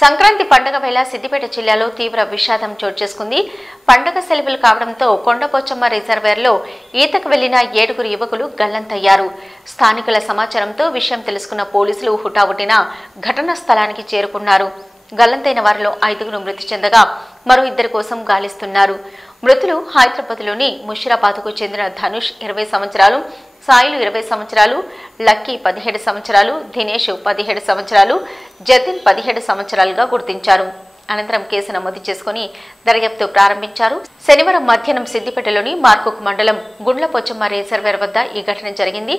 సంక్రాంతి పండుగ వేళ సిద్దిపేట జిల్లాలో తీవ్ర విషాదం చోటు చేసుకుంది. పండుగ సెలవులు కావడంతో కొండపోచమ్మ రిజర్వేర్లో ఈతకు వెళ్లిన 7 యువకులు గల్లంతయ్యారు. స్థానికుల సమాచారంతో విషయం తెలుసుకున్న పోలీసులు హుటాహుటిన ఘటనా స్థలానికి చేరుకున్నారు. గల్లంతైన వారిలో 5 మృతి చెందగా మరో 2 కోసం గాలిస్తున్నారు. మృతులు హైదరాబాద్లోని ముషిరాబాద్కు చెందిన ధనుష్ 20 సంవత్సరాలు, సాయిలు 20 సంవత్సరాలు, లక్కీ 17 సంవత్సరాలు, దినేష్ 17 సంవత్సరాలు, జతిన్ 17 సంవత్సరాలుగా గుర్తించారు. అనంతరం కేసు నమోదు చేసుకుని దర్యాప్తు ప్రారంభించారు. శనివారం మధ్యాహ్నం సిద్దిపేటలోని మార్కుక్ మండలం గుండ్లపోచమ్మ రిజర్వేర్ వద్ద ఈ ఘటన జరిగింది.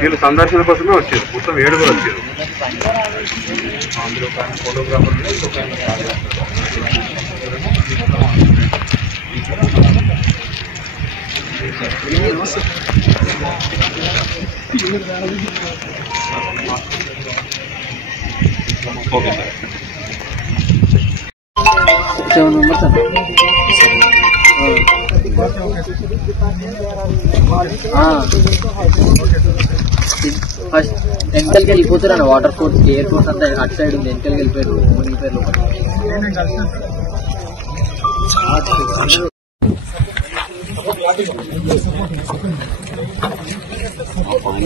వీళ్ళు సందర్శన కోసమే వచ్చారు. మొత్తం 7 వచ్చారు. అందులో ఫోటోగ్రాఫర్లు ఓకే సార్. 7 మెంబర్స్ ఫస్ట్ వెనకలికి వెళ్ళిపోతారు. వాటర్ ఫోర్స్ ఎయిర్ ఫోర్స్ అంతా అటు సైడ్ ఉంది. వెనకలికి వెళ్ళిపోయారు, మునిగిపోయారు. పానీ